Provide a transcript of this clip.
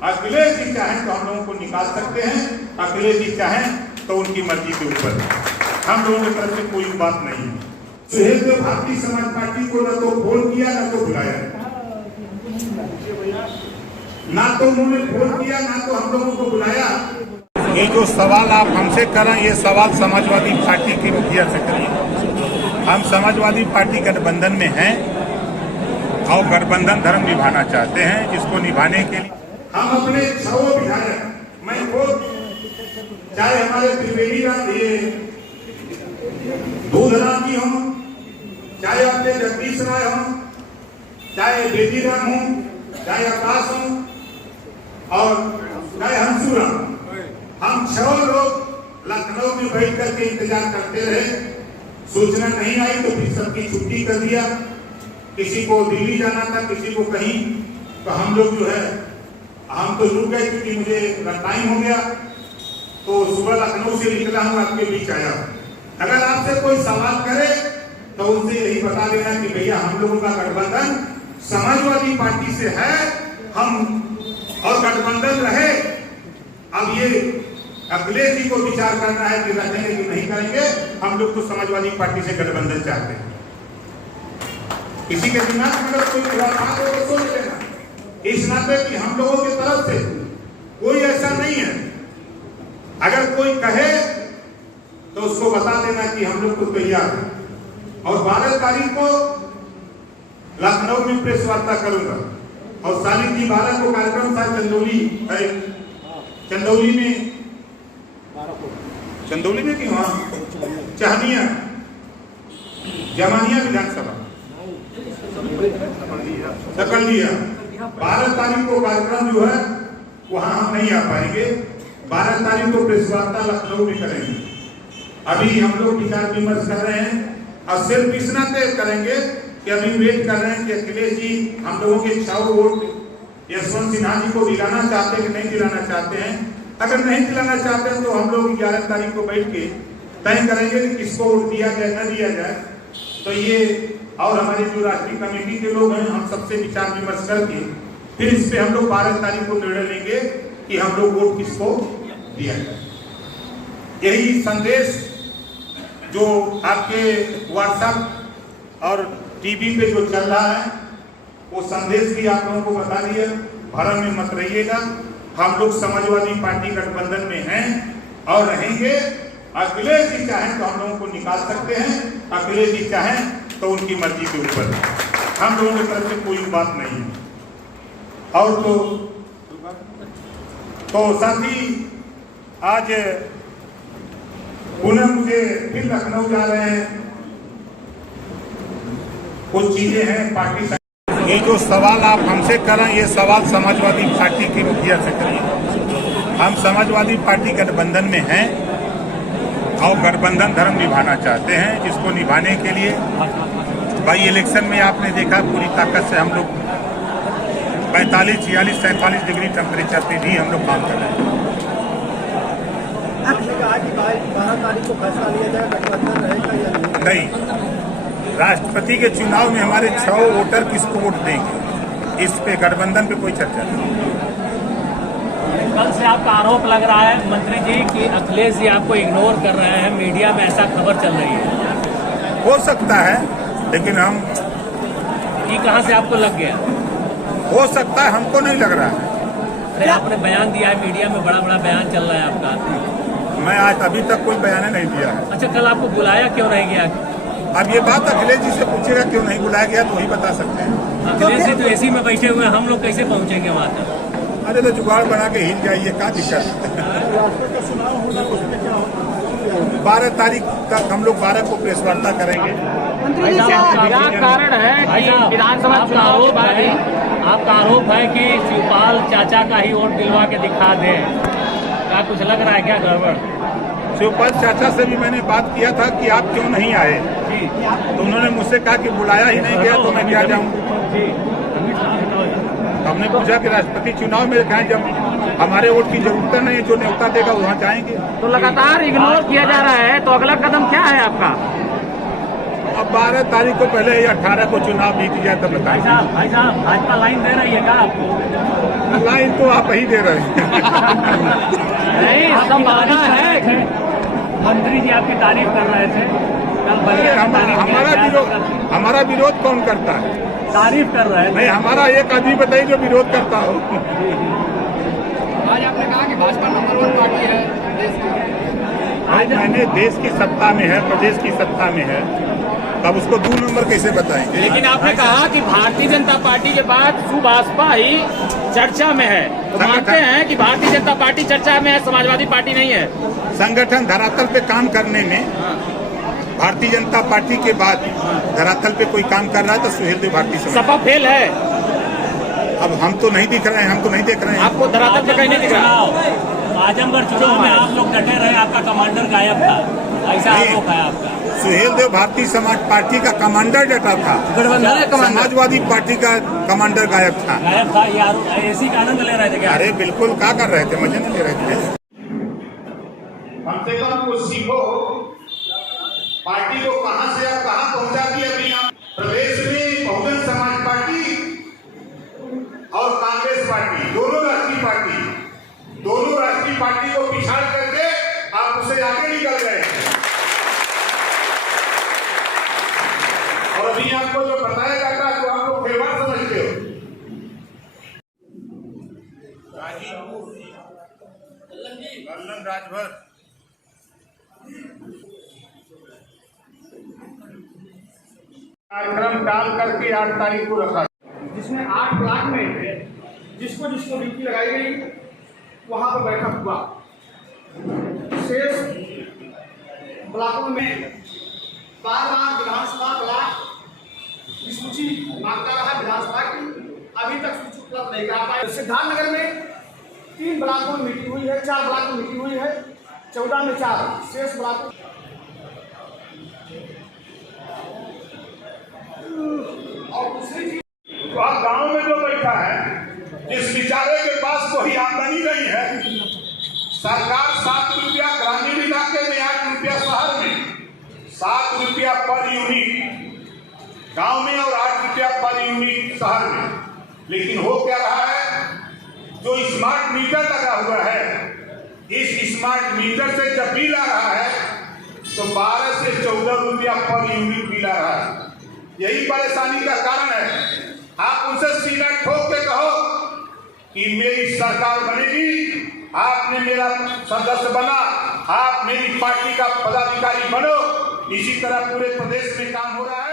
अखिलेश जी चाहें तो हम लोगों को निकाल सकते हैं, अखिलेश जी चाहें तो उनकी मर्जी के ऊपर, हम लोगों की तरफ से कोई बात नहीं है। सुहेल ने भारतीय समाज पार्टी को न तो फोन किया न तो बुलाया, ना तो उन्होंने फोन किया ना तो हम लोगों को बुलाया। ये जो सवाल आप हमसे करें, ये सवाल समाजवादी पार्टी के मुखिया से करिए। हम समाजवादी पार्टी गठबंधन में हैं और गठबंधन धर्म निभाना चाहते हैं, जिसको निभाने के लिए हम अपने 6 विधायक, मैं खुद, चाहे हमारे त्रिवेदी राम ये दूधराम जी हों, चाहे अपने जगदीश राय हों, चाहे बेदी राम हों, चाहे आकाश हों और चाहे हंसुराम, हम 6 लोग लखनऊ में बैठ करके इंतजार करते रहे। सूचना नहीं आई तो फिर सबकी छुट्टी कर दिया, किसी को दिल्ली जाना था, किसी को कहीं, तो हम लोग जो है हम तो रुक गए क्योंकि मुझे टाइम हो गया। तो सुबह लखनऊ से निकला हूँ, आपके बीच आया। अगर आपसे कोई सवाल करे तो उनसे यही बता देना कि भैया हम लोगों का गठबंधन समाजवादी पार्टी से है, हम और गठबंधन रहे। अब ये अखिलेश जी को विचार करना है कि रखेंगे कि नहीं करेंगे। हम लोग तो समाजवादी पार्टी से गठबंधन चाहते हैं। किसी के दिमाग में अगर कोई खुराफात हो तो सोच लेना, इस नाते कि हम लोगों की तरफ से कोई ऐसा नहीं है। अगर कोई कहे तो उसको बता देना कि हम लोग तो तैयार हैं। और 12 तारीख को लखनऊ में प्रेस वार्ता करूंगा और साली की 12 को कार्यक्रम था चंदौली में कि वहां चाहनिया जमानिया विधानसभा सकलिया 12 तारीख को कार्यक्रम जो है वहां हम नहीं आ पाएंगे। 12 तारीख को प्रेस वार्ता लखनऊ में करेंगे। अभी हम लोग विचार विमर्श कर रहे हैं और सिर्फ इस नाते करेंगे कि अभी वेट कर रहे हैं कि अखिलेश जी हम लोगों के 6 वोट यशवंत सिन्हा जी को दिलाना चाहते हैं कि नहीं दिलाना चाहते हैं। अगर नहीं दिलाना चाहते हैं तो हम लोग 11 तारीख को बैठ के तय करेंगे कि किसको वोट दिया जाए न दिया जाए। तो ये और हमारी जो राष्ट्रीय कमेटी के लोग हैं, हम सबसे विचार विमर्श करके फिर इस पे हम लोग 12 तारीख को निर्णय लेंगे कि हम लोग वोट किसको दिया जाए। यही संदेश जो आपके व्हाट्सएप और टीवी पे जो चल रहा है वो संदेश भी आप लोगों को बता दिया। भ्रम में मत रहिएगा, हम लोग समाजवादी पार्टी गठबंधन में हैं और रहेंगे। अखिलेश जी चाहें तो हम लोगों को निकाल सकते हैं, अखिलेश जी चाहें तो उनकी मर्जी के ऊपर, हम लोगों की तरफ से कोई बात नहीं है। और तो साथी आज पुनः मुझे फिर लखनऊ जा रहे हैं। कुछ चीजें हैं पार्टी। ये जो सवाल आप हमसे करें, ये सवाल समाजवादी पार्टी के मुखिया से करिए। हम समाजवादी पार्टी गठबंधन में हैं और गठबंधन धर्म निभाना चाहते हैं, जिसको निभाने के लिए भाई इलेक्शन में आपने देखा पूरी ताकत से हम लोग 45, 46, 47 डिग्री टेम्परेचर पे भी हम लोग काम कर रहे हैं। आज 12 तारीख को फैसला लिया जाए गठबंधन रहेगा या नहीं। राष्ट्रपति के चुनाव में हमारे 6 वोटर किसको वोट देंगे, इस पे गठबंधन पे कोई चर्चा नहीं। कल से आपका आरोप लग रहा है मंत्री जी कि अखिलेश जी आपको इग्नोर कर रहे हैं, मीडिया में ऐसा खबर चल रही है। हो सकता है, लेकिन हम ये कहाँ से आपको लग गया? हो सकता है, हमको नहीं लग रहा है। अरे आपने बयान दिया है, मीडिया में बड़ा बड़ा बयान चल रहा है आपका। मैं आज अभी तक कोई बयान नहीं दिया है। अच्छा, कल आपको बुलाया क्यों नहीं गया? अब ये बात अखिलेश जी से पूछेगा क्यों नहीं बुलाया गया तो वही बता सकते हैं। अखिलेश जी तो एसी में बैठे हुए हैं, हम लोग कैसे पहुंचेंगे वहाँ तक? अरे तो जुगाड़ बना के हिल जाइए, क्या दिक्कत। 12 तारीख तक हम लोग 12 को प्रेस वार्ता करेंगे। कारण है कि विधानसभा आपका आरोप है कि शिवपाल चाचा का ही वोट दिलवा के दिखा दे। क्या कुछ लग रहा है क्या गड़बड़? शिवपाल चाचा से भी मैंने बात किया था कि आप क्यों नहीं आए, तो उन्होंने मुझसे कहा कि बुलाया ही नहीं गया तो मैं क्या जाऊँ। हमने पूछा कि राष्ट्रपति चुनाव में कहा जब हमारे वोट की जरूरत नहीं है, जो न्योता देगा वहाँ जाएंगे। तो लगातार इग्नोर किया जा रहा है, तो अगला कदम क्या है आपका? अब 12 तारीख को पहले 18 को चुनाव बीत जाए तब बताएं। भाई साहब भाजपा लाइन दे रही है क्या आपको? लाइन तो आप ही दे रहे हैं। नहीं, संभावना है। मंत्री जी आपकी तारीफ कर रहे थे कल बलिया में तारीफ किया। हमारा विरोध कौन करता है? तारीफ कर रहे थे। नहीं, हमारा एक आदमी बताइए जो विरोध करता हो। आज आपने कहा कि भाजपा नंबर 1 पार्टी है देश की। आज मैंने देश की सत्ता में है, प्रदेश की सत्ता में है, तब उसको 2 नंबर कैसे बताएंगे? लेकिन आपने कहा कि भारतीय जनता पार्टी के बाद सुभाषपा ही चर्चा में है, तो मानते हैं कि भारतीय जनता पार्टी चर्चा में है, समाजवादी पार्टी नहीं है? संगठन धरातल पे काम करने में भारतीय जनता पार्टी के बाद धरातल पे कोई काम कर रहा है तो सुहेल देव भारती समाज। सपा फेल है। अब हम तो नहीं दिख रहे हैं, हम तो नहीं देख रहे हैं। आपको धरातल पे कहीं नहीं दिख रहा। आजमगढ़ चुनाव में आप लोग डटे रहे, आपका कमांडर गायब था, ऐसा आरोप है आपका। सुहेल देव भारतीय समाज पार्टी का कमांडर डटा था, गठबंधन है कमांडर। समाजवादी पार्टी का कमांडर गायब था। गायब था, ये आरोप ऐसी का आनंद ले रहे थे क्या? अरे बिल्कुल, क्या कर रहे थे? मजे नहीं ले रहे थे। कम से कम कुछ सीखो, पार्टी को कहां से अब कहां पहुंचा दिया अभी आप। प्रदेश में बहुजन समाज पार्टी और कांग्रेस पार्टी, दोनों राष्ट्रीय पार्टी को पिछाड़ करके आप उससे आगे निकल गए। और अभी आपको जो बताया जाता है तो आप लोग खिलवाड़ समझते हो। लल्लन राजभर कार्यक्रम टाल करके 8 तारीख को रखा, जिसमें 8 ब्लॉक में जिसको ड्यूटी लगाई गई वहां पर बैठक हुआ। शेष ब्लॉकों में बार विधानसभा ब्लॉक की सूची मांगता रहा विधानसभा की, अभी तक सूची उपलब्ध नहीं करा पाए। सिद्धार्थनगर में 3 ब्लॉकों में मीटिंग हुई है, 4 ब्लॉक में मीटिंग हुई है, 14 में 4, शेष ब्लॉक और दूसरी चीज तो आप गांव में जो बैठा है, जिस बेचारे के पास कोई आमदनी नहीं है, सरकार 7 रुपया ग्रामीण इलाके में, 8 रुपया शहर में, 7 रुपया पर यूनिट गांव में और 8 रुपया पर यूनिट शहर में। लेकिन हो क्या रहा है, जो स्मार्ट मीटर लगा हुआ है, इस स्मार्ट मीटर से जब बिल आ रहा है तो 12 से 14 रुपया पर यूनिट बिल आ रहा है। यही परेशानी का कारण है। आप उनसे सीधा ठोक के कहो कि मेरी सरकार बनेगी, आपने मेरा सदस्य बना, आप मेरी पार्टी का पदाधिकारी बनो। इसी तरह पूरे प्रदेश में काम हो रहा है।